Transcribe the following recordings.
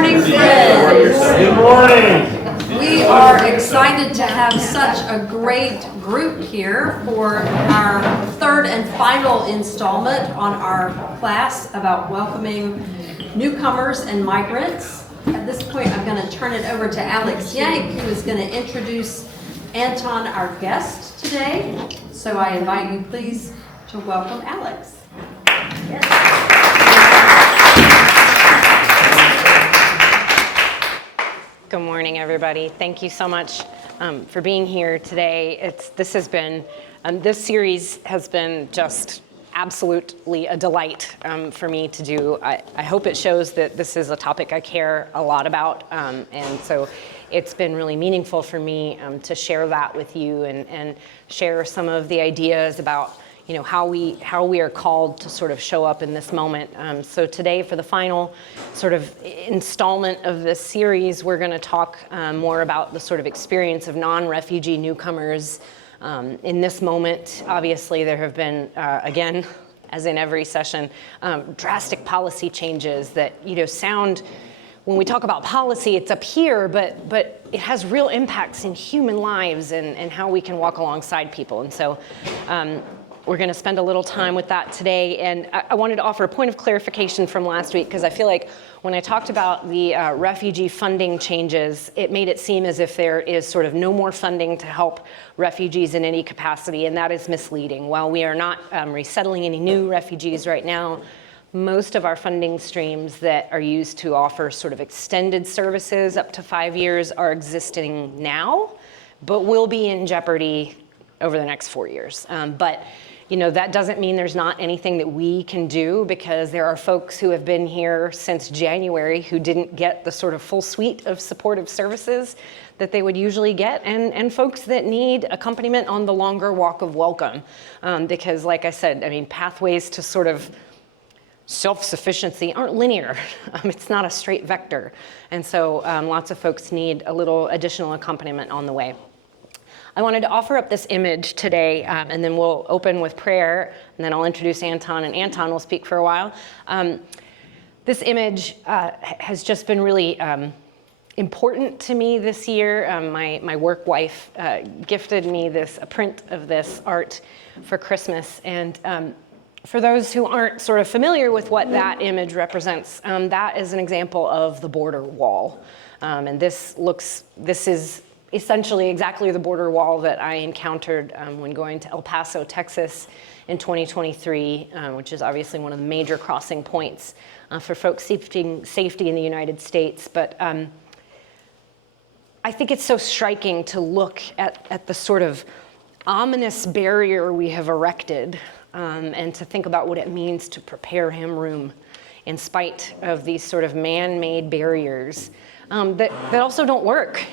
morning, friends. Good morning. We are excited to have such a great group here for our third and final installment on our class about welcoming newcomers and migrants. At this point, I'm going to turn it over to Alix Janke, who is going to introduce Anton, our guest today. So I invite you, please, to welcome Alix. Good morning, everybody. Thank you so much for being here today. This series has been just absolutely a delight for me to do. I hope it shows that this is a topic I care a lot about, and so it's been really meaningful for me to share that with you and share some of the ideas about how we are called to sort of show up in this moment. So today, for the final sort of installment of this series, we're going to talk more about the sort of experience of non-refugee newcomers in this moment. Obviously, there have been, again, as in every session, drastic policy changes that sound. When we talk about policy, it's up here, but it has real impacts in human lives and how we can walk alongside people. And so we're going to spend a little time with that today. And I wanted to offer a point of clarification from last week, because I feel like when I talked about the refugee funding changes, it made it seem as if there is sort of no more funding to help refugees in any capacity, and that is misleading. While we are not resettling any new refugees right now, most of our funding streams that are used to offer sort of extended services up to 5 years are existing now, but will be in jeopardy over the next 4 years. But that doesn't mean there's not anything that we can do, because there are folks who have been here since January who didn't get the sort of full suite of supportive services that they would usually get, and folks that need accompaniment on the longer walk of welcome. Because like I said, pathways to sort of self-sufficiency aren't linear. It's not a straight vector. And so lots of folks need a little additional accompaniment on the way. I wanted to offer up this image today, and then we'll open with prayer, and then I'll introduce Anton, and Anton will speak for a while. This image has just been really important to me this year. My work wife gifted me a print of this art for Christmas, and for those who aren't sort of familiar with what that image represents, that is an example of the border wall. And this is essentially exactly the border wall that I encountered when going to El Paso, Texas in 2023, which is obviously one of the major crossing points for folks seeking safety in the United States. But I think it's so striking to look at the sort of ominous barrier we have erected, and to think about what it means to prepare him room in spite of these sort of man-made barriers that also don't work.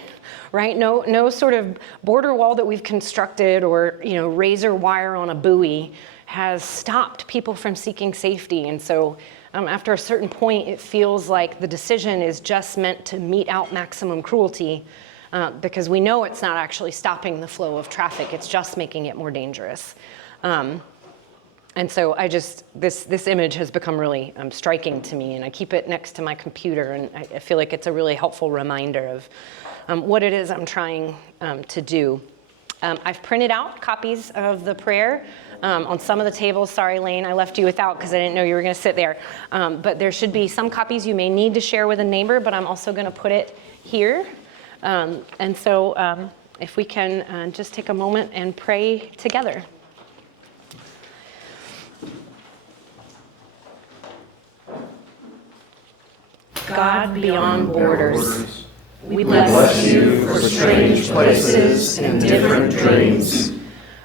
Right? No sort of border wall that we've constructed or razor wire on a buoy has stopped people from seeking safety. And so after a certain point, it feels like the decision is just meant to mete out maximum cruelty, because we know it's not actually stopping the flow of traffic. It's just making it more dangerous. And so this image has become really striking to me, and I keep it next to my computer, and I feel like it's a really helpful reminder of what it is I'm trying to do. I've printed out copies of the prayer on some of the tables. Sorry, Lane, I left you without because I didn't know you were going to sit there. But there should be some copies you may need to share with a neighbor, but I'm also going to put it here. And so if we can just take a moment and pray together. God beyond borders, we bless you for strange places and different dreams,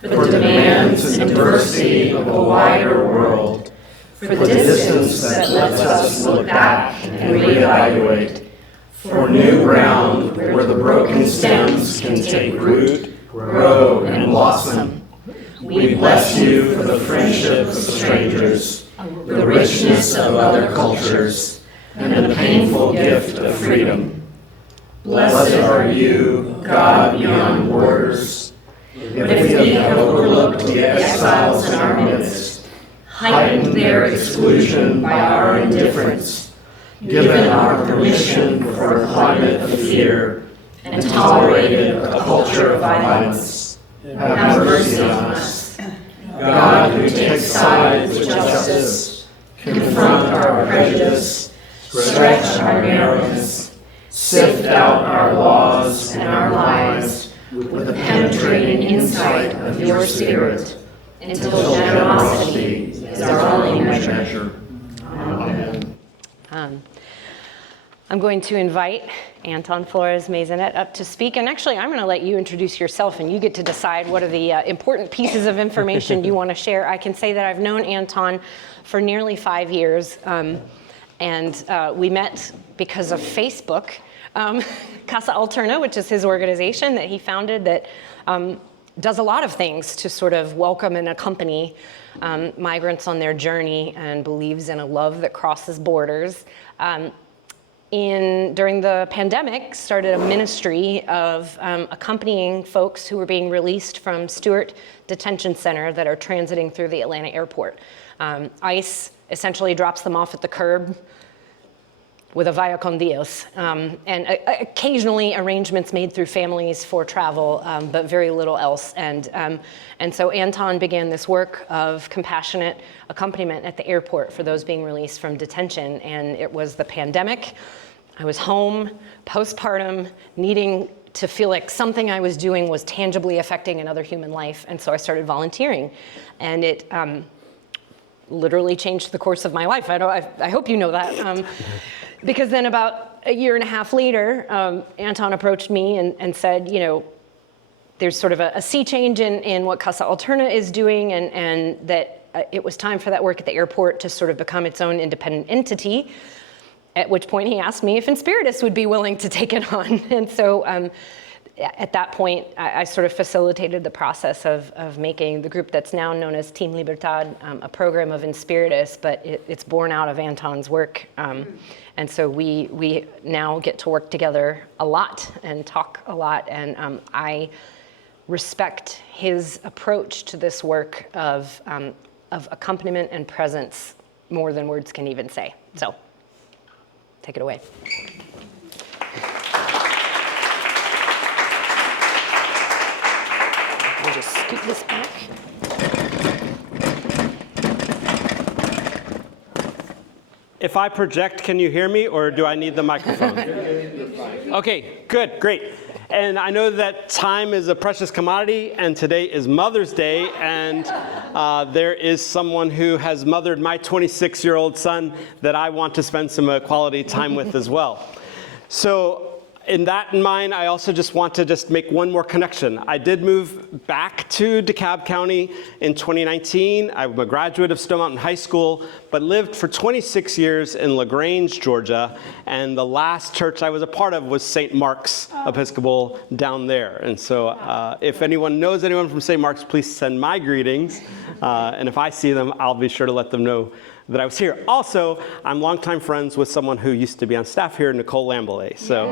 for demands and diversity of a wider world, for the distance that lets us look back and reevaluate, for new ground where the broken stems can take root, grow, and blossom. We bless you for the friendship of strangers, the richness of other cultures, and the painful gift of freedom. Blessed are you, God beyond borders. If we have overlooked the exiles in our midst, heightened their exclusion by our indifference, given our permission for a climate of fear, and tolerated a culture of violence. Have mercy on us. God, who takes sides with justice, confront our prejudice, stretch our narrowness, sift out our laws and our lives with the penetrating insight of your Spirit, until generosity is our only measure. Amen. I'm going to invite Anton Flores-Maisonet up to speak. And actually, I'm going to let you introduce yourself, and you get to decide what are the important pieces of information you want to share. I can say that I've known Anton for nearly 5 years, and we met because of Facebook. Casa Alterna, which is his organization that he founded that does a lot of things to sort of welcome and accompany migrants on their journey and believes in a love that crosses borders. During the pandemic, started a ministry of accompanying folks who were being released from Stewart Detention Center that are transiting through the Atlanta airport. ICE essentially drops them off at the curb with a vaya con Dios, and occasionally arrangements made through families for travel, but very little else. And so Anton began this work of compassionate accompaniment at the airport for those being released from detention. And it was the pandemic. I was home, postpartum, needing to feel like something I was doing was tangibly affecting another human life. And so I started volunteering. And it literally changed the course of my life. I hope you know that. Because then about a year and a half later, Anton approached me and said, you know, there's sort of a sea change in what Casa Alterna is doing, and that it was time for that work at the airport to sort of become its own independent entity, at which point he asked me if Inspiritus would be willing to take it on. And so at that point, I sort of facilitated the process of making the group that's now known as Team Libertad a program of Inspiritus, but it's born out of Anton's work. And so we now get to work together a lot and talk a lot, and I respect his approach to this work of accompaniment and presence more than words can even say. So, take it away. We'll just scoot this back. If I project, can you hear me, or do I need the microphone? Okay, good, great. And I know that time is a precious commodity, and today is Mother's Day, and there is someone who has mothered my 26-year-old son that I want to spend some quality time with as well. So, in that in mind, I also just want to make one more connection. I did move back to DeKalb County in 2019. I'm a graduate of Stone Mountain High School, but lived for 26 years in LaGrange, Georgia. And the last church I was a part of was St. Mark's Episcopal down there. And so if anyone knows anyone from St. Mark's, please send my greetings. And if I see them, I'll be sure to let them know that I was here. Also, I'm longtime friends with someone who used to be on staff here, Nicole Lambelet. So,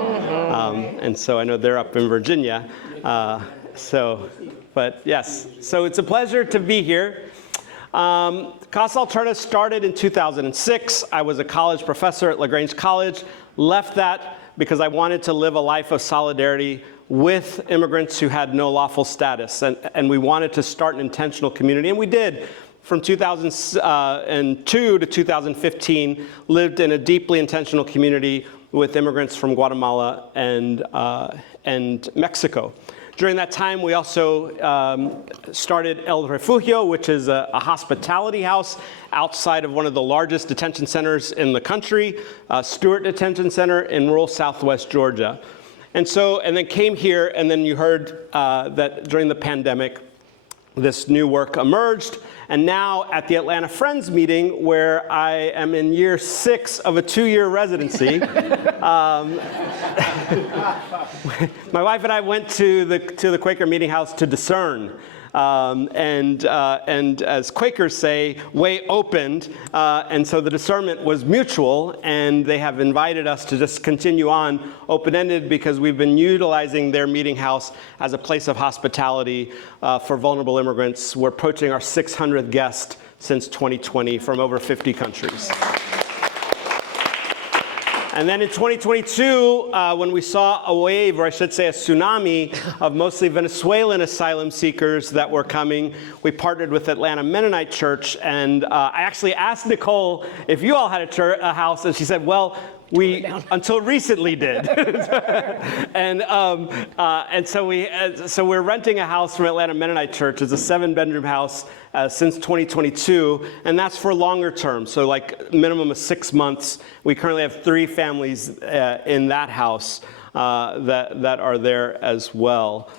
and so I know they're up in Virginia. But yes, so it's a pleasure to be here. Casa Alterna started in 2006. I was a college professor at LaGrange College, left that because I wanted to live a life of solidarity with immigrants who had no lawful status. And we wanted to start an intentional community, and we did. From 2002 to 2015, lived in a deeply intentional community with immigrants from Guatemala and Mexico. During that time, we also started El Refugio, which is a hospitality house outside of one of the largest detention centers in the country, Stewart Detention Center in rural southwest Georgia. And then came here, and then you heard that during the pandemic, this new work emerged. And now at the Atlanta Friends meeting, where I am in year 6 of a 2-year residency, my wife and I went to the Quaker Meeting House to discern. And as Quakers say, way opened, and so the discernment was mutual, and they have invited us to just continue on open-ended because we've been utilizing their meeting house as a place of hospitality for vulnerable immigrants. We're approaching our 600th guest since 2020 from over 50 countries. And then in 2022, when we saw a wave, or I should say a tsunami, of mostly Venezuelan asylum seekers that were coming, we partnered with Atlanta Mennonite Church, and I actually asked Nicole if you all had a house, and she said, well, we until recently did. And so we're renting a house from Atlanta Mennonite Church. It's a 7-bedroom house since 2022, and that's for longer term, so like minimum of 6 months. We currently have 3 families in that house that are there as well.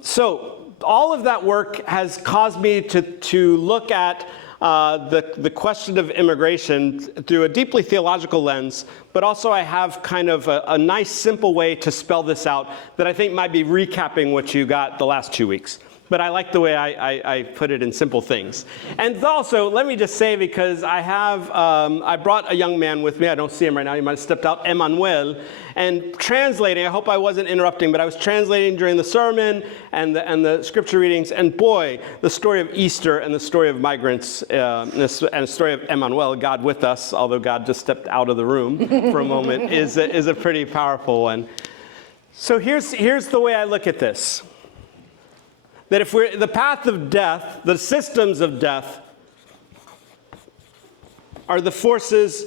So all of that work has caused me to look at the question of immigration through a deeply theological lens, but also I have kind of a nice, simple way to spell this out that I think might be recapping what you got the last 2 weeks. But I like the way I put it in simple things. And also, let me just say, because I brought a young man with me. I don't see him right now. He might have stepped out, Emmanuel. And translating, I hope I wasn't interrupting, but I was translating during the sermon and the scripture readings. And boy, the story of Easter and the story of migrants and the story of Emmanuel, God with us, although God just stepped out of the room for a moment, is a pretty powerful one. So here's the way I look at this. That if we're the path of death, the systems of death are the forces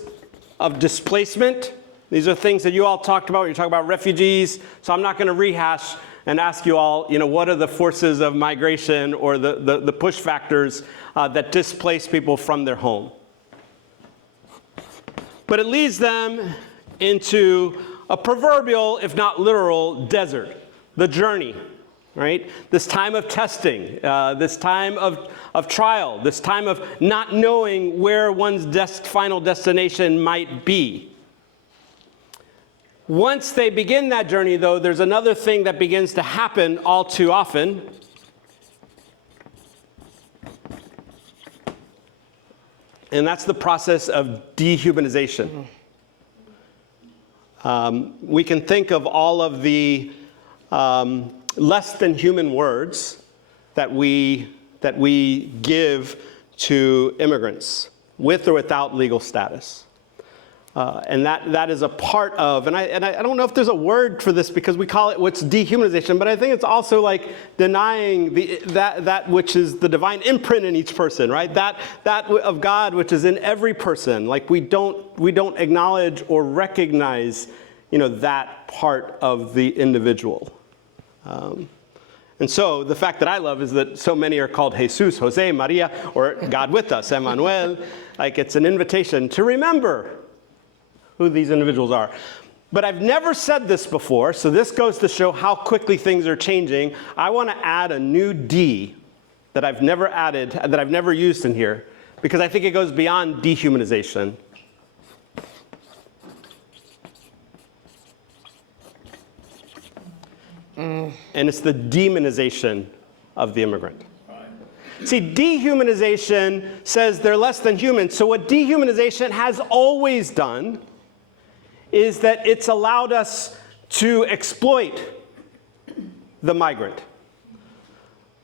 of displacement. These are things that you all talked about. You're talking about refugees. So I'm not going to rehash and ask you all, what are the forces of migration or the push factors that displace people from their home. But it leads them into a proverbial, if not literal, desert, the journey. Right? This time of testing, this time of trial, this time of not knowing where one's final destination might be. Once they begin that journey, though, there's another thing that begins to happen all too often. And that's the process of dehumanization. We can think of all of the less than human words that we give to immigrants with or without legal status. And that is a part of, and I don't know if there's a word for this because we call it what's dehumanization, but I think it's also like denying that which is the divine imprint in each person, right? That of God which is in every person. Like we don't acknowledge or recognize, that part of the individual. And so the fact that I love is that so many are called Jesus, Jose, Maria, or God with us, Emmanuel. Like it's an invitation to remember who these individuals are. But I've never said this before, so this goes to show how quickly things are changing. I want to add a new D that I've never added, that I've never used in here, because I think it goes beyond dehumanization. And it's the demonization of the immigrant. See, dehumanization says they're less than human. So what dehumanization has always done is that it's allowed us to exploit the migrant.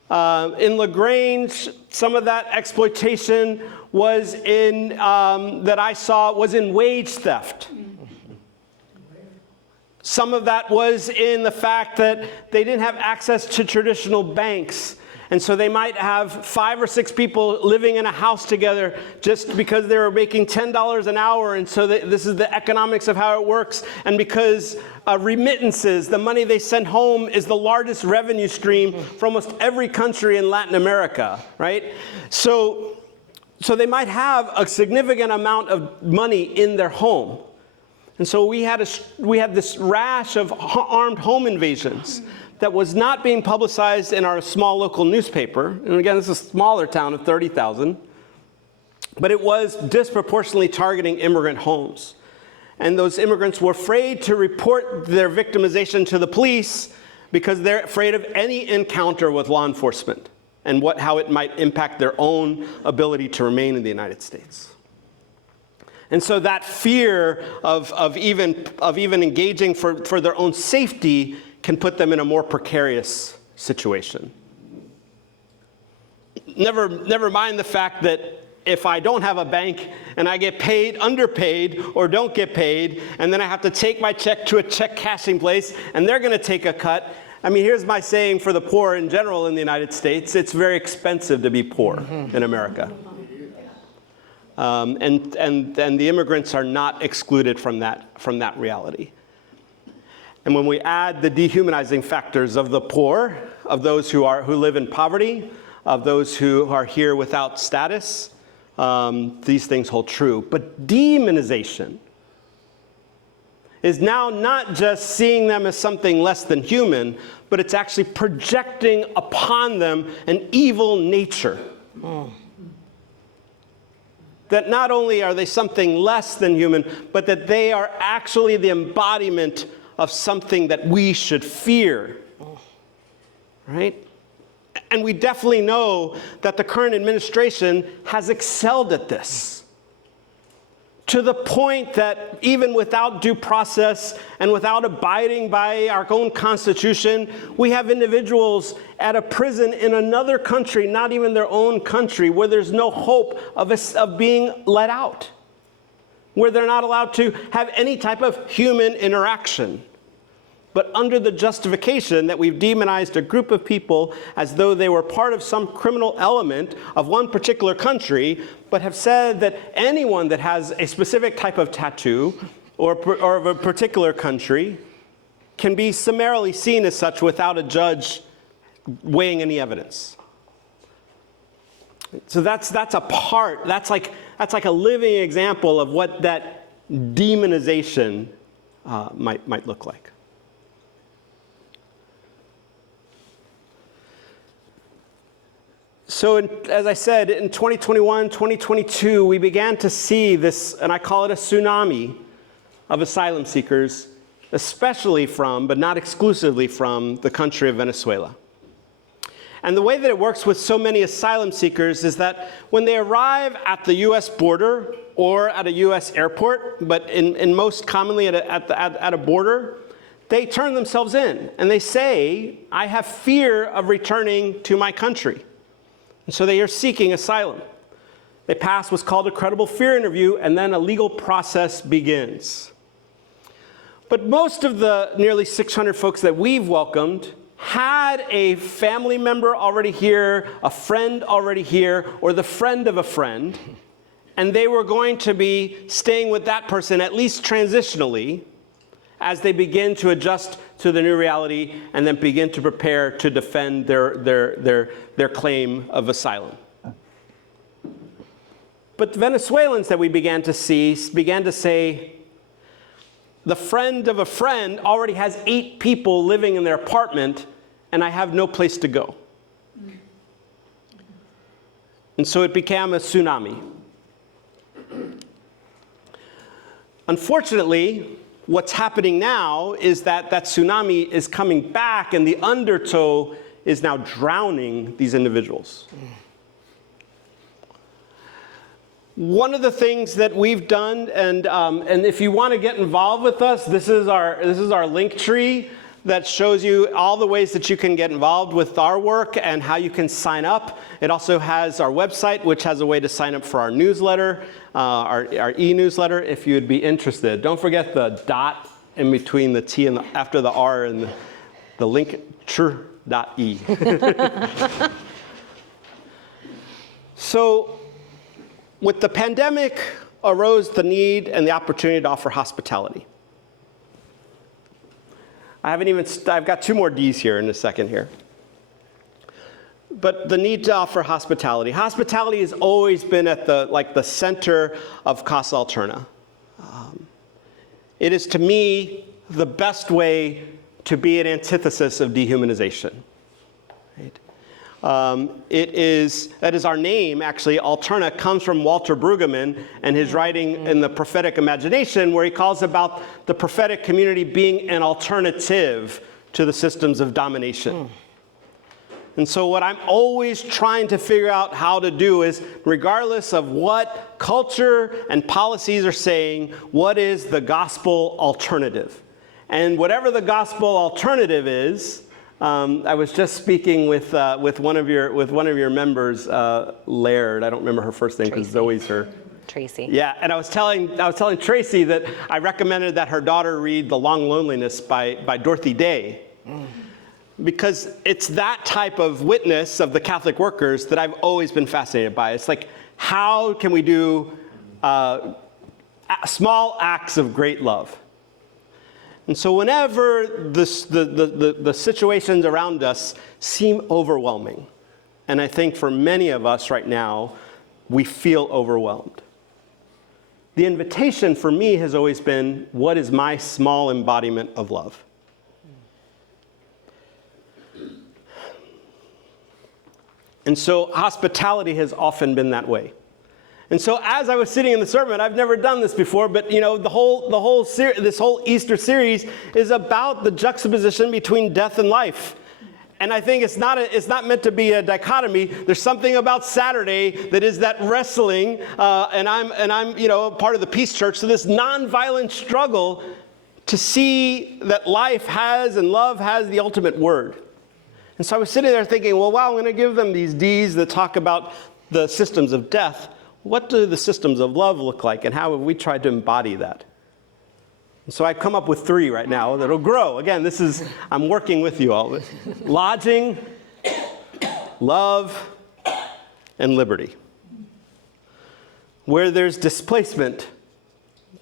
In LaGrange, some of that exploitation was that I saw was in wage theft. Some of that was in the fact that they didn't have access to traditional banks. And so they might have 5 or 6 people living in a house together just because they were making $10 an hour. And so this is the economics of how it works. And because remittances, the money they send home, is the largest revenue stream for almost every country in Latin America, right? So they might have a significant amount of money in their home. And so we had this rash of armed home invasions that was not being publicized in our small local newspaper. And again, this is a smaller town of 30,000. But it was disproportionately targeting immigrant homes. And those immigrants were afraid to report their victimization to the police because they're afraid of any encounter with law enforcement and how it might impact their own ability to remain in the United States. And so that fear of even engaging for their own safety can put them in a more precarious situation. Never mind the fact that if I don't have a bank and I get paid, underpaid, or don't get paid, and then I have to take my check to a check cashing place, and they're going to take a cut. I mean, here's my saying for the poor in general in the United States: it's very expensive to be poor in America. And the immigrants are not excluded from that reality. And when we add the dehumanizing factors of the poor, of those who live in poverty, of those who are here without status, these things hold true. But demonization is now not just seeing them as something less than human, but it's actually projecting upon them an evil nature. That not only are they something less than human, but that they are actually the embodiment of something that we should fear. Right? And we definitely know that the current administration has excelled at this, to the point that even without due process and without abiding by our own Constitution, we have individuals at a prison in another country, not even their own country, where there's no hope of being let out, where they're not allowed to have any type of human interaction. But under the justification that we've demonized a group of people as though they were part of some criminal element of one particular country, but have said that anyone that has a specific type of tattoo or of a particular country can be summarily seen as such without a judge weighing any evidence. So that's like a living example of what that demonization might look like. So as I said, in 2021, 2022, we began to see this, and I call it a tsunami of asylum seekers, especially from, but not exclusively from, the country of Venezuela. And the way that it works with so many asylum seekers is that when they arrive at the U.S. border or at a U.S. airport, but in most commonly at a border, they turn themselves in and they say, I have fear of returning to my country. And so they are seeking asylum. They pass what's called a credible fear interview, and then a legal process begins. But most of the nearly 600 folks that we've welcomed had a family member already here, a friend already here, or the friend of a friend, and they were going to be staying with that person, at least transitionally, as they begin to adjust to the new reality and then begin to prepare to defend their claim of asylum. But the Venezuelans that we began to see began to say, the friend of a friend already has 8 people living in their apartment, and I have no place to go. And so it became a tsunami. Unfortunately, what's happening now is that tsunami is coming back, and the undertow is now drowning these individuals. One of the things that we've done, and if you want to get involved with us, this is our link tree that shows you all the ways that you can get involved with our work and how you can sign up. It also has our website, which has a way to sign up for our newsletter, our e-newsletter, if you would be interested. Don't forget the dot in between the T and after the R and the link tr.e. So with the pandemic arose the need and the opportunity to offer hospitality. I've got 2 more D's here in a second here. But the need to offer hospitality. Hospitality has always been at the center of Casa Alterna. It is, to me, the best way to be an antithesis of dehumanization. Right? That is our name, actually. Alterna comes from Walter Brueggemann and his writing in the Prophetic Imagination, where he calls about the prophetic community being an alternative to the systems of domination. And so what I'm always trying to figure out how to do is, regardless of what culture and policies are saying, what is the gospel alternative? And whatever the gospel alternative is, I was just speaking with one of your members, Laird. I don't remember her first name because Zoe's her. Tracy. Yeah, and I was telling Tracy that I recommended that her daughter read The Long Loneliness by Dorothy Day. Because it's that type of witness of the Catholic workers that I've always been fascinated by. It's like, how can we do small acts of great love? And so whenever the situations around us seem overwhelming, and I think for many of us right now, we feel overwhelmed. The invitation for me has always been, what is my small embodiment of love? And so hospitality has often been that way. And so as I was sitting in the sermon, I've never done this before, but this whole Easter series is about the juxtaposition between death and life. And I think it's not meant to be a dichotomy. There's something about Saturday that is that wrestling, and I'm part of the Peace Church, so this nonviolent struggle to see that life has and love has the ultimate word. And so I was sitting there thinking, well, wow, I'm going to give them these D's that talk about the systems of death. What do the systems of love look like, and how have we tried to embody that? And so I've come up with 3 right now that'll grow. Again, I'm working with you all. Lodging, love, and liberty. Where there's displacement,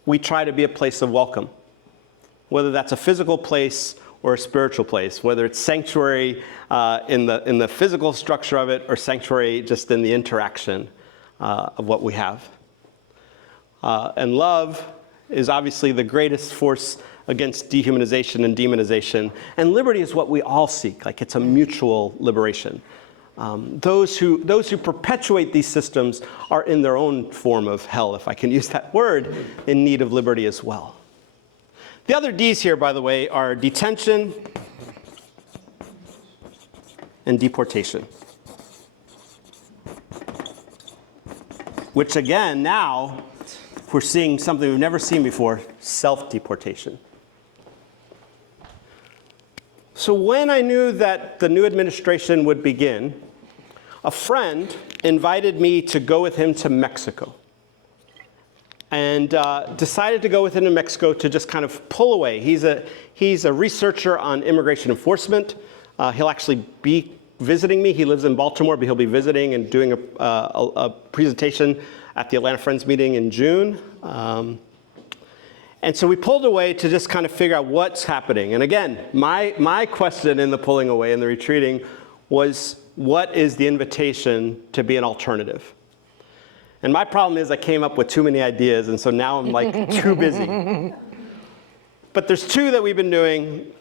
we try to be a place of welcome. Whether that's a physical place or a spiritual place, whether it's sanctuary in the physical structure of it or sanctuary just in the interaction of what we have. And love is obviously the greatest force against dehumanization and demonization. And liberty is what we all seek, like it's a mutual liberation. Those who perpetuate these systems are in their own form of hell, if I can use that word, in need of liberty as well. The other D's here, by the way, are detention and deportation. Which again, now, we're seeing something we've never seen before, self-deportation. So when I knew that the new administration would begin, a friend invited me to go with him to Mexico. And decided to go with him to Mexico to just kind of pull away. He's a researcher on immigration enforcement. He'll actually be visiting me. He lives in Baltimore, but he'll be visiting and doing a presentation at the Atlanta Friends meeting in June. And so we pulled away to just kind of figure out what's happening. And again, my question in the pulling away and the retreating was, what is the invitation to be an alternative? And my problem is I came up with too many ideas, and so now I'm like too busy. But there's 2 that we've been doing,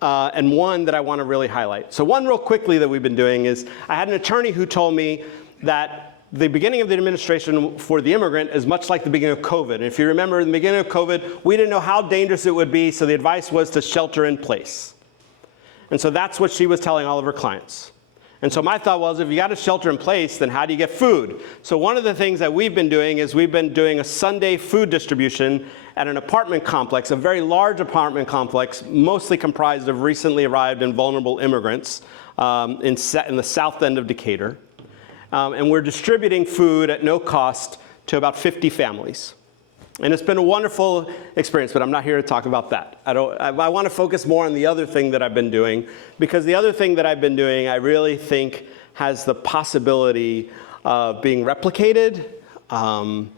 and 1 that I want to really highlight. So one real quickly that we've been doing is, I had an attorney who told me that the beginning of the administration for the immigrant is much like the beginning of COVID. And if you remember, in the beginning of COVID, we didn't know how dangerous it would be, so the advice was to shelter in place. And so that's what she was telling all of her clients. And so my thought was, if you got to shelter in place, then how do you get food? So one of the things that we've been doing is we've been doing a Sunday food distribution at an apartment complex, a very large apartment complex, mostly comprised of recently arrived and vulnerable immigrants in the south end of Decatur. And we're distributing food at no cost to about 50 families. And it's been a wonderful experience, but I'm not here to talk about that. I want to focus more on the other thing that I've been doing, because the other thing that I've been doing, I really think has the possibility of being replicated, and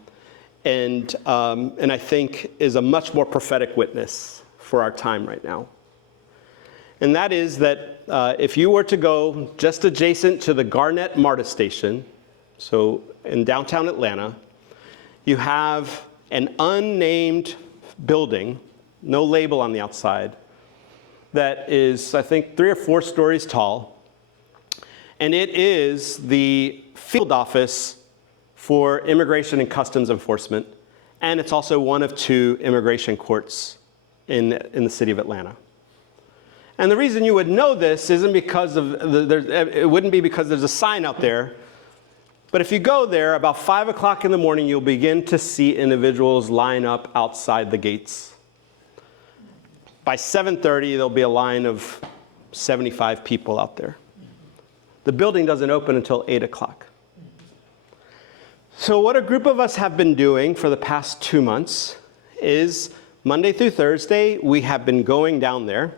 I think is a much more prophetic witness for our time right now. And that is that if you were to go just adjacent to the Garnett MARTA station, so in downtown Atlanta, you have an unnamed building, no label on the outside, that is, I think, 3 or 4 stories tall. And it is the field office for Immigration and Customs Enforcement. And it's also one of 2 immigration courts in the city of Atlanta. And the reason you would know this isn't because it wouldn't be because there's a sign out there. But if you go there, about 5 o'clock in the morning, you'll begin to see individuals line up outside the gates. By 7:30, there'll be a line of 75 people out there. The building doesn't open until 8 o'clock. So what a group of us have been doing for the past 2 months is Monday through Thursday, we have been going down there,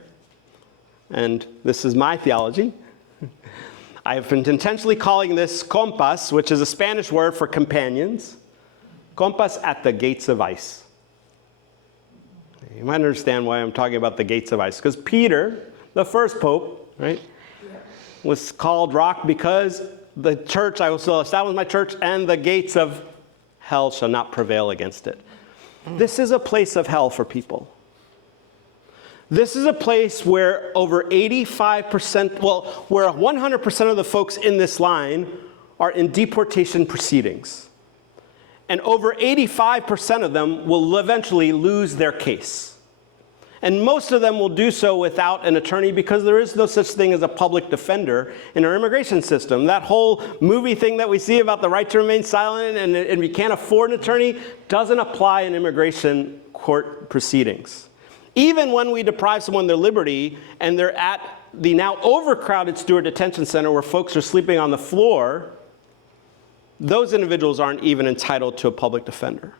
and this is my theology. I have been intentionally calling this compas, which is a Spanish word for companions, compas at the gates of ice. You might understand why I'm talking about the gates of ice, because Peter, the first pope, right, was called rock because the church, I will still establish my church, and the gates of hell shall not prevail against it. This is a place of hell for people. This is a place where over 85%, where 100% of the folks in this line are in deportation proceedings. And over 85% of them will eventually lose their case. And most of them will do so without an attorney because there is no such thing as a public defender in our immigration system. That whole movie thing that we see about the right to remain silent and we can't afford an attorney doesn't apply in immigration court proceedings. Even when we deprive someone their liberty and they're at the now overcrowded Stewart Detention Center where folks are sleeping on the floor, those individuals aren't even entitled to a public defender.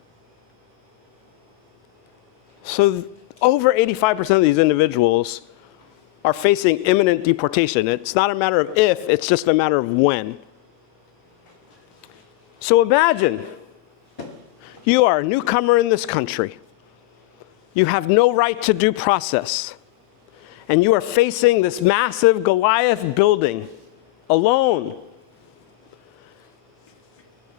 So over 85% of these individuals are facing imminent deportation. It's not a matter of if, it's just a matter of when. So imagine you are a newcomer in this country. You have no right to due process. And you are facing this massive Goliath building alone.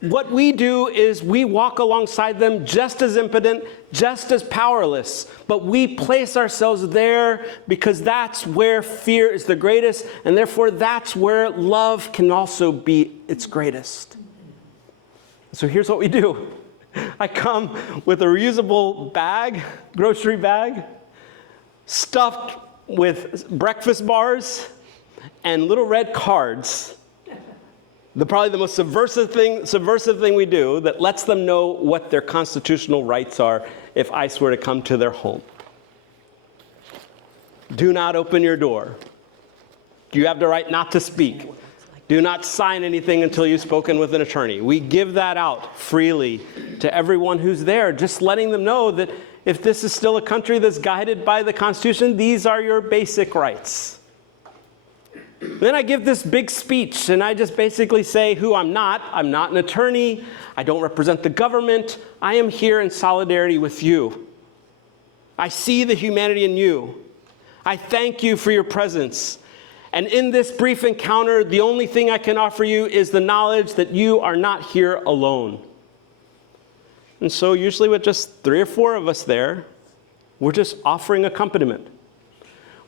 What we do is we walk alongside them just as impotent, just as powerless, but we place ourselves there because that's where fear is the greatest, and therefore that's where love can also be its greatest. So here's what we do. I come with a reusable bag, grocery bag, stuffed with breakfast bars and little red cards. Probably the most subversive thing we do that lets them know what their constitutional rights are if ICE were to come to their home. Do not open your door. You have the right not to speak. Do not sign anything until you've spoken with an attorney. We give that out freely to everyone who's there, just letting them know that if this is still a country that's guided by the Constitution, these are your basic rights. Then I give this big speech, and I just basically say who I'm not. I'm not an attorney. I don't represent the government. I am here in solidarity with you. I see the humanity in you. I thank you for your presence. And in this brief encounter, the only thing I can offer you is the knowledge that you are not here alone. And so usually with just 3 or 4 of us there, we're just offering accompaniment.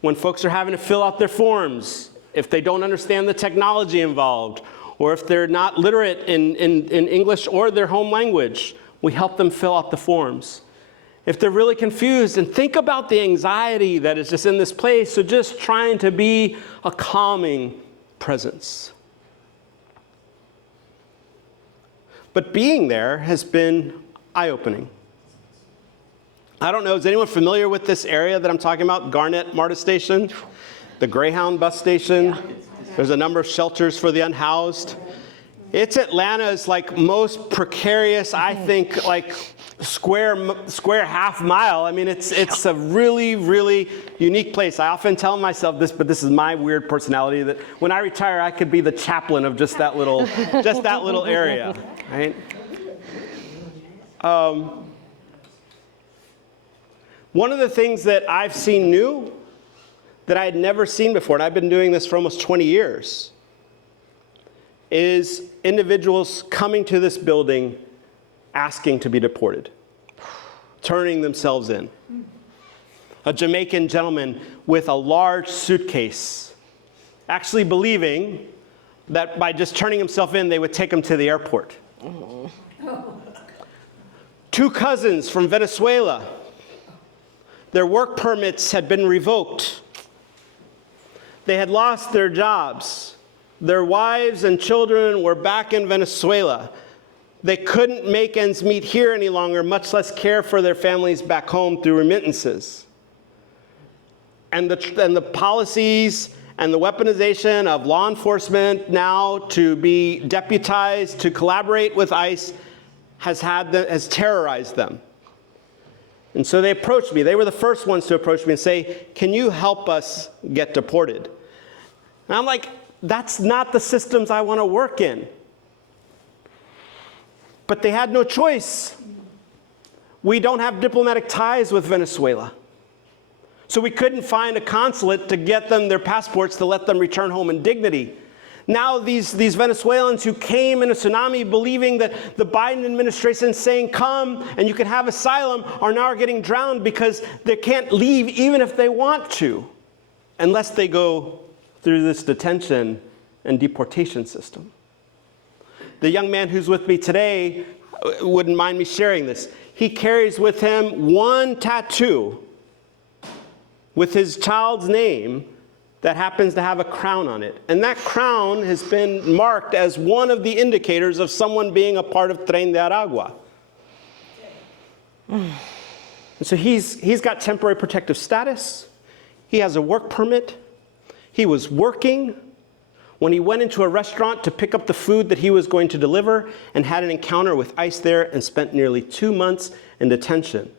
When folks are having to fill out their forms, if they don't understand the technology involved, or if they're not literate in English or their home language, we help them fill out the forms. If they're really confused, and think about the anxiety that is just in this place, so just trying to be a calming presence. But being there has been eye-opening. I don't know, is anyone familiar with this area that I'm talking about, Garnet MARTA Station? The Greyhound bus station. Yeah. There's a number of shelters for the unhoused. It's Atlanta's most precarious, I think, square half mile. I mean, it's a really, really unique place. I often tell myself this, but this is my weird personality, that when I retire, I could be the chaplain of just that little area, right? One of the things that I've seen new that I had never seen before, and I've been doing this for almost 20 years, is individuals coming to this building asking to be deported, turning themselves in. A Jamaican gentleman with a large suitcase, actually believing that by just turning himself in, they would take him to the airport. Oh. 2 cousins from Venezuela. Their work permits had been revoked. They had lost their jobs. Their wives and children were back in Venezuela. They couldn't make ends meet here any longer, much less care for their families back home through remittances. And the policies and the weaponization of law enforcement now to be deputized to collaborate with ICE has terrorized them. And so they approached me. They were the first ones to approach me and say, can you help us get deported? And I'm like, that's not the systems I want to work in. But they had no choice. We don't have diplomatic ties with Venezuela. So we couldn't find a consulate to get them their passports to let them return home in dignity. Now these Venezuelans who came in a tsunami believing that the Biden administration is saying come and you can have asylum are now getting drowned because they can't leave even if they want to, unless they go through this detention and deportation system. The young man who's with me today wouldn't mind me sharing this. He carries with him one tattoo with his child's name that happens to have a crown on it. And that crown has been marked as one of the indicators of someone being a part of Tren de Aragua. And so he's got temporary protective status. He has a work permit. He was working when he went into a restaurant to pick up the food that he was going to deliver and had an encounter with ICE there and spent nearly 2 months in detention,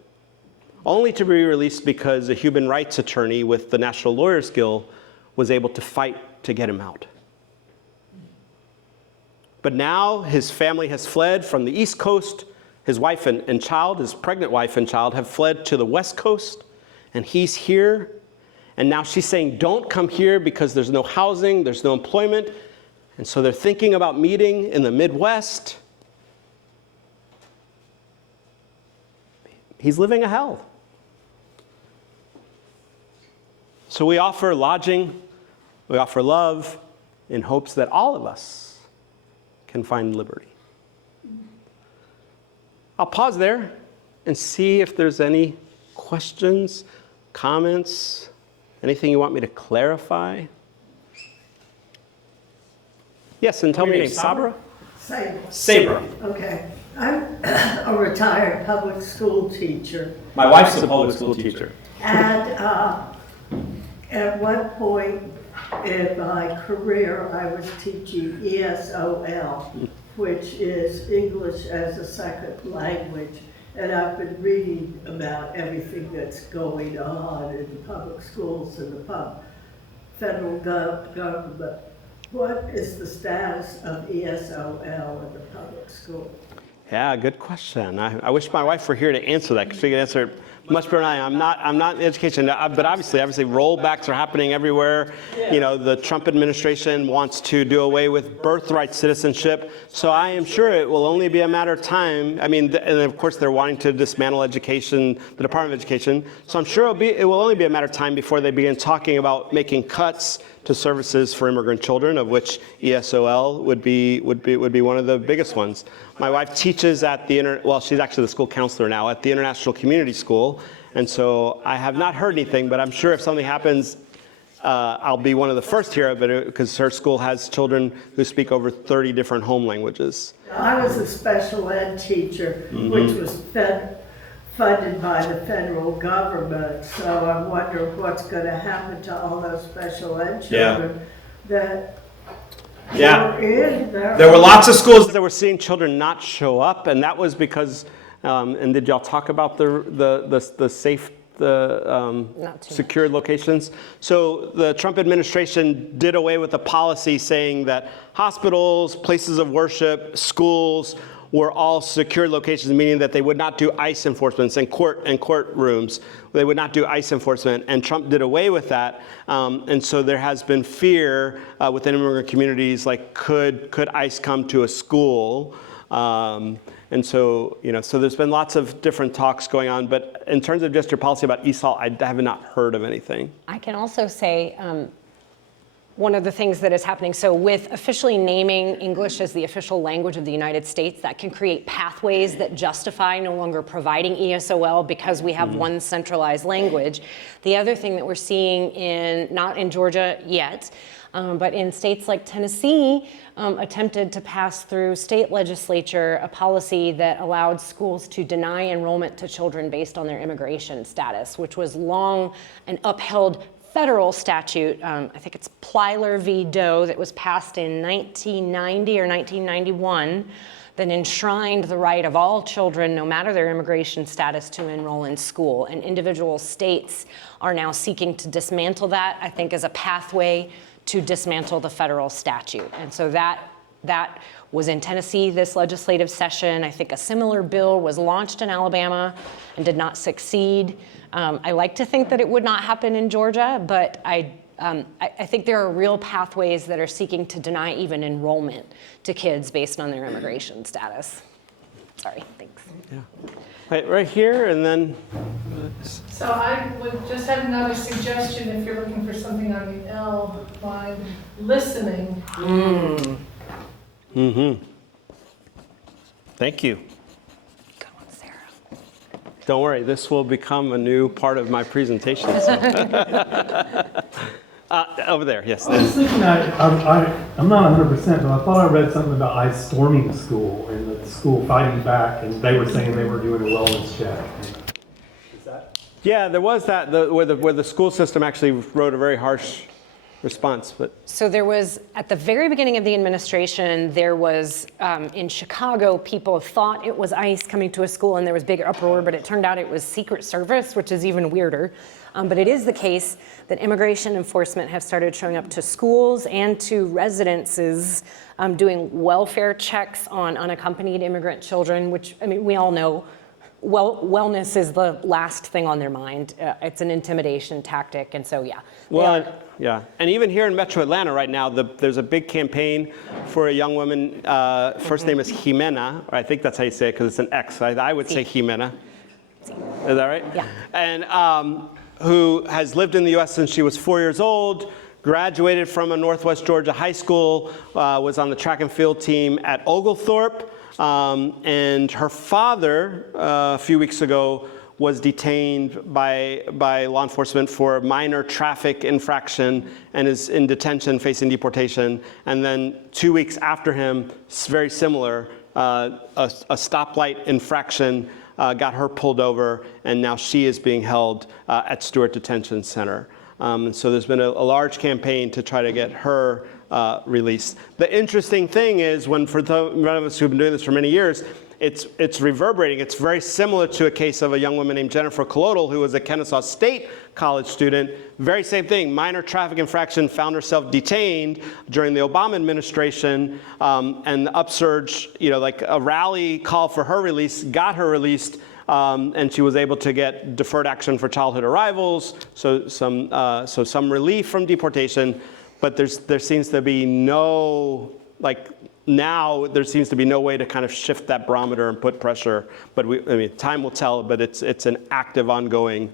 only to be released because a human rights attorney with the National Lawyers Guild was able to fight to get him out. But now his family has fled from the East Coast. His wife and child, his pregnant wife and child, have fled to the West Coast, and he's here. And now she's saying, don't come here because there's no housing, there's no employment. And so they're thinking about meeting in the Midwest. He's living a hell. So we offer lodging, we offer love in hopes that all of us can find liberty. I'll pause there and see if there's any questions, comments, anything you want me to clarify. Yes, and tell me your name. Sabra? Sabra. Okay. I'm a retired public school teacher. My wife's a public school teacher. And at one point in my career, I was teaching ESOL, which is English as a Second Language. And I've been reading about everything that's going on in the public schools and the federal government. What is the status of ESOL in the public school? Yeah, good question. I wish my wife were here to answer that because she could answer it much better than I am. I'm not in education, but obviously rollbacks are happening everywhere. You know, the Trump administration wants to do away with birthright citizenship. So I am sure it will only be a matter of time. I mean, and of course they're wanting to dismantle education, the Department of Education. So I'm sure it will only be a matter of time before they begin talking about making cuts to services for immigrant children, of which ESOL would be one of the biggest ones. My wife teaches at she's actually the school counselor now at the International Community School, and so I have not heard anything, but I'm sure if something happens, I'll be one of the first to hear of it because her school has children who speak over 30 different home languages. I was a special ed teacher, which was funded by the federal government, so I wonder what's going to happen to all those special ed children that were in there. There were lots of schools that were seeing children not show up, and that was because, and did y'all talk about the safe, secured locations? So the Trump administration did away with the policy saying that hospitals, places of worship, schools were all secure locations, meaning that they would not do ICE enforcements and courtrooms. They would not do ICE enforcement, and Trump did away with that. And so there has been fear within immigrant communities, like could ICE come to a school? And so, so there's been lots of different talks going on, but in terms of just your policy about ESOL, I have not heard of anything. I can also say, one of the things that is happening, so with officially naming English as the official language of the United States, that can create pathways that justify no longer providing ESOL because we have one centralized language. The other thing that we're seeing not in Georgia yet, but in states like Tennessee, attempted to pass through state legislature a policy that allowed schools to deny enrollment to children based on their immigration status, which was long and upheld federal statute, I think it's Plyler v. Doe, that was passed in 1990 or 1991, that enshrined the right of all children, no matter their immigration status, to enroll in school. And individual states are now seeking to dismantle that, I think, as a pathway to dismantle the federal statute. And so that was in Tennessee this legislative session. I think a similar bill was launched in Alabama and did not succeed. I like to think that it would not happen in Georgia, but I think there are real pathways that are seeking to deny even enrollment to kids based on their immigration status. Sorry, thanks. Yeah. Right here, and then. So I would just have another suggestion if you're looking for something on the L line, listening. Thank you. Good one, Sarah. Don't worry, this will become a new part of my presentation. Over there, yes. I was thinking, I'm not 100%, but I thought I read something about ICE storming the school and the school fighting back, and they were saying they were doing a wellness check. Is that? Yeah, there was that, where the school system actually wrote a very harsh response. But So there was, at the very beginning of the administration, there was, in Chicago, people thought it was ICE coming to a school and there was big uproar, but it turned out it was Secret Service, which is even weirder. But it is the case that immigration enforcement have started showing up to schools and to residences, doing welfare checks on unaccompanied immigrant children, which, I mean, we all know wellness is the last thing on their mind. It's an intimidation tactic, and so yeah. well, yeah, and even here in Metro Atlanta right now, there's a big campaign for a young woman. First name is Jimena, or I think that's how you say it because it's an X. I would say Jimena. Is that right? Yeah. And who has lived in the U.S. since she was 4 years old. Graduated from a Northwest Georgia high school. Was on the track and field team at Oglethorpe. And her father, a few weeks ago, was detained by law enforcement for minor traffic infraction and is in detention facing deportation. And then 2 weeks after him, very similar, a stoplight infraction got her pulled over, and now she is being held at Stewart Detention Center. So there's been a large campaign to try to get her released. The interesting thing is, for those of us who've been doing this for many years, it's reverberating. It's very similar to a case of a young woman named Jennifer Colodal, who was a Kennesaw State college student. Very same thing, minor traffic infraction, found herself detained during the Obama administration, and the upsurge, like a rally call for her release, got her released, and she was able to get deferred action for childhood arrivals, so some relief from deportation. But there seems to be no, now there seems to be no way to kind of shift that barometer and put pressure. But time will tell, but it's an active, ongoing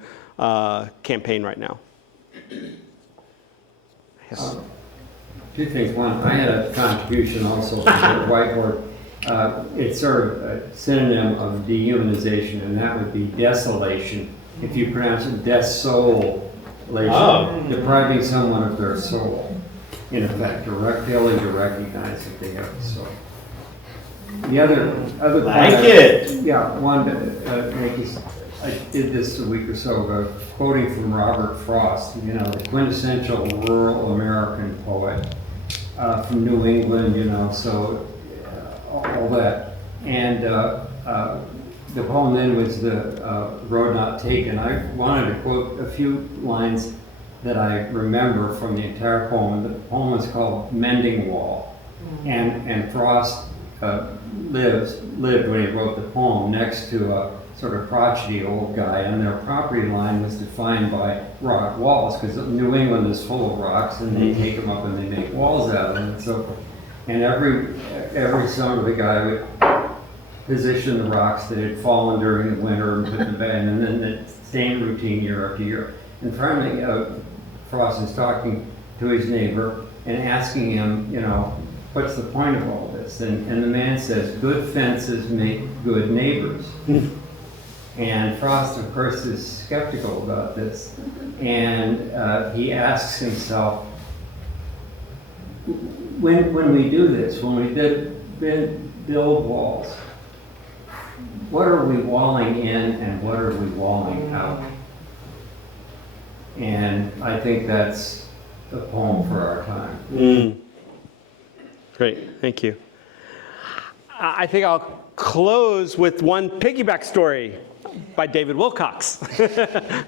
campaign right now. Yes. Two things. One, I had a contribution also to the whiteboard. It's sort of a synonym of dehumanization, and that would be desolation. If you pronounce it desolation, depriving someone of their soul. In effect, failing to recognize that they have a soul. The other Like it. Yeah, one I did this a week or so ago, quoting from Robert Frost, the quintessential rural American poet from New England, so all that. And the poem then was The Road Not Taken. I wanted to quote a few lines that I remember from the entire poem. The poem is called Mending Wall. And Frost lived when he wrote the poem next to a sort of crotchety old guy, and their property line was defined by rock walls, because New England is full of rocks, and they take them up and they make walls out of them. And every summer the guy would position the rocks that had fallen during the winter and put them back, and then the same routine year after year. And finally, Frost is talking to his neighbor and asking him, what's the point of all this? And the man says, good fences make good neighbors. And Frost, of course, is skeptical about this. And he asks himself, when we do this, when we build walls, what are we walling in and what are we walling out? And I think that's the poem for our time. Great, thank you. I think I'll close with one piggyback story by David Wilcox,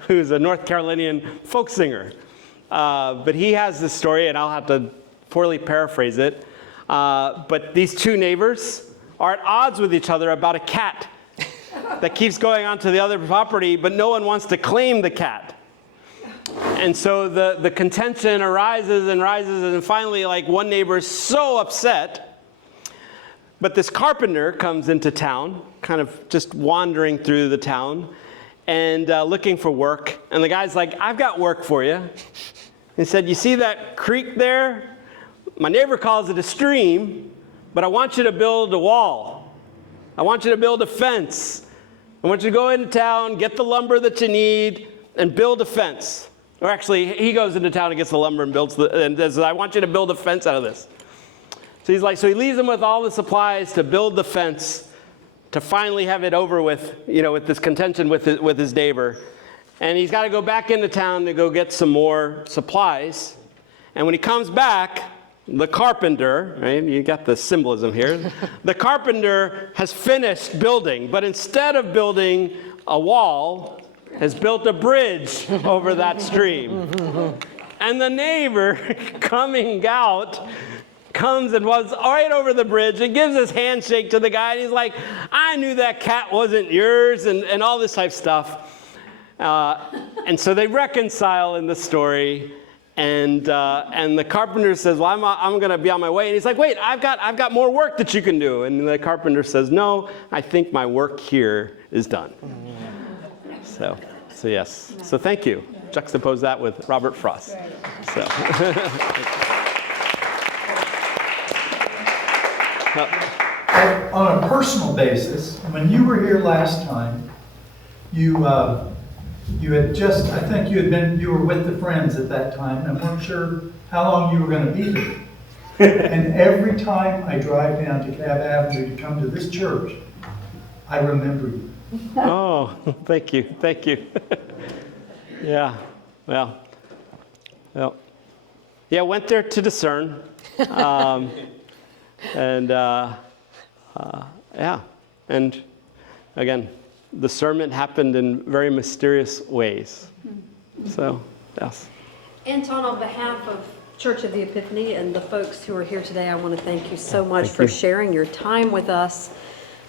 who's a North Carolinian folk singer. But he has this story, and I'll have to poorly paraphrase it. But these two neighbors are at odds with each other about a cat that keeps going onto the other property, but no one wants to claim the cat. And so the contention arises and rises, and finally, like, one neighbor is so upset. But this carpenter comes into town, kind of just wandering through the town and looking for work. And the guy's like, I've got work for you. He said, you see that creek there? My neighbor calls it a stream, but I want you to build a wall. I want you to build a fence. I want you to go into town, get the lumber that you need, and build a fence. Or actually, he goes into town and gets the lumber and builds and says, I want you to build a fence out of this. So he's like, so he leaves them with all the supplies to build the fence, to finally have it over with, with this contention with his neighbor. And he's got to go back into town to go get some more supplies. And when he comes back, the carpenter, right, you got the symbolism here, the carpenter has finished building, but instead of building a wall, has built a bridge over that stream. And the neighbor coming out comes and was right over the bridge and gives his handshake to the guy, and he's like, I knew that cat wasn't yours, and all this type of stuff. And so they reconcile in the story, and the carpenter says, well, I'm going to be on my way. And he's like, wait, I've got more work that you can do. And the carpenter says, no, I think my work here is done. So yes. So thank you. Juxtapose that with Robert Frost. So. On a personal basis, when you were here last time, you had just, I think you were with the Friends at that time, and I weren't sure how long you were going to be here. And every time I drive down to Cab Avenue to come to this church, I remember you. Oh, thank you. Yeah, well, yeah, went there to discern. And again, the sermon happened in very mysterious ways. So, yes. Anton, on behalf of Church of the Epiphany and the folks who are here today, I want to thank you so much for sharing your time with us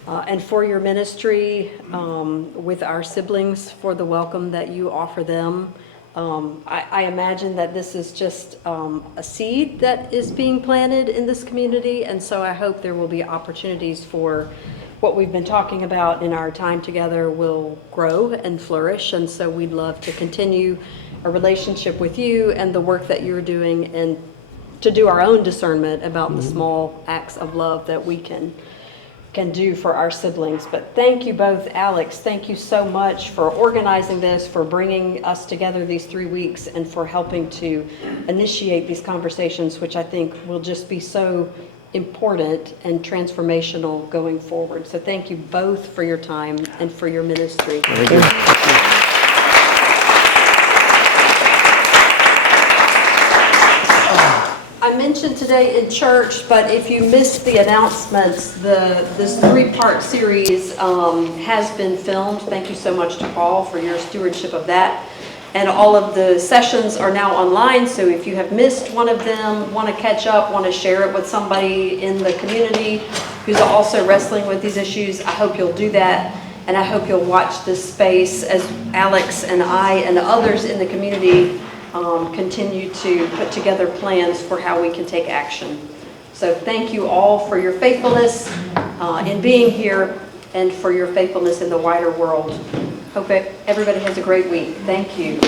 and for your ministry with our siblings, for the welcome that you offer them. I imagine that this is just a seed that is being planted in this community, and so I hope there will be opportunities for what we've been talking about in our time together will grow and flourish, and so we'd love to continue a relationship with you and the work that you're doing, and to do our own discernment about the small acts of love that we can do for our siblings. But thank you both. Alix, thank you so much for organizing this, for bringing us together these 3 weeks, and for helping to initiate these conversations, which I think will just be so important and transformational going forward. So thank you both for your time and for your ministry. Thank you. I mentioned today in church, but if you missed the announcements, this 3-part series has been filmed. Thank you so much to Paul for your stewardship of that. And all of the sessions are now online, so if you have missed one of them, want to catch up, want to share it with somebody in the community who's also wrestling with these issues, I hope you'll do that. And I hope you'll watch this space as Alix and I and others in the community continue to put together plans for how we can take action. So thank you all for your faithfulness in being here and for your faithfulness in the wider world. Hope everybody has a great week. Thank you.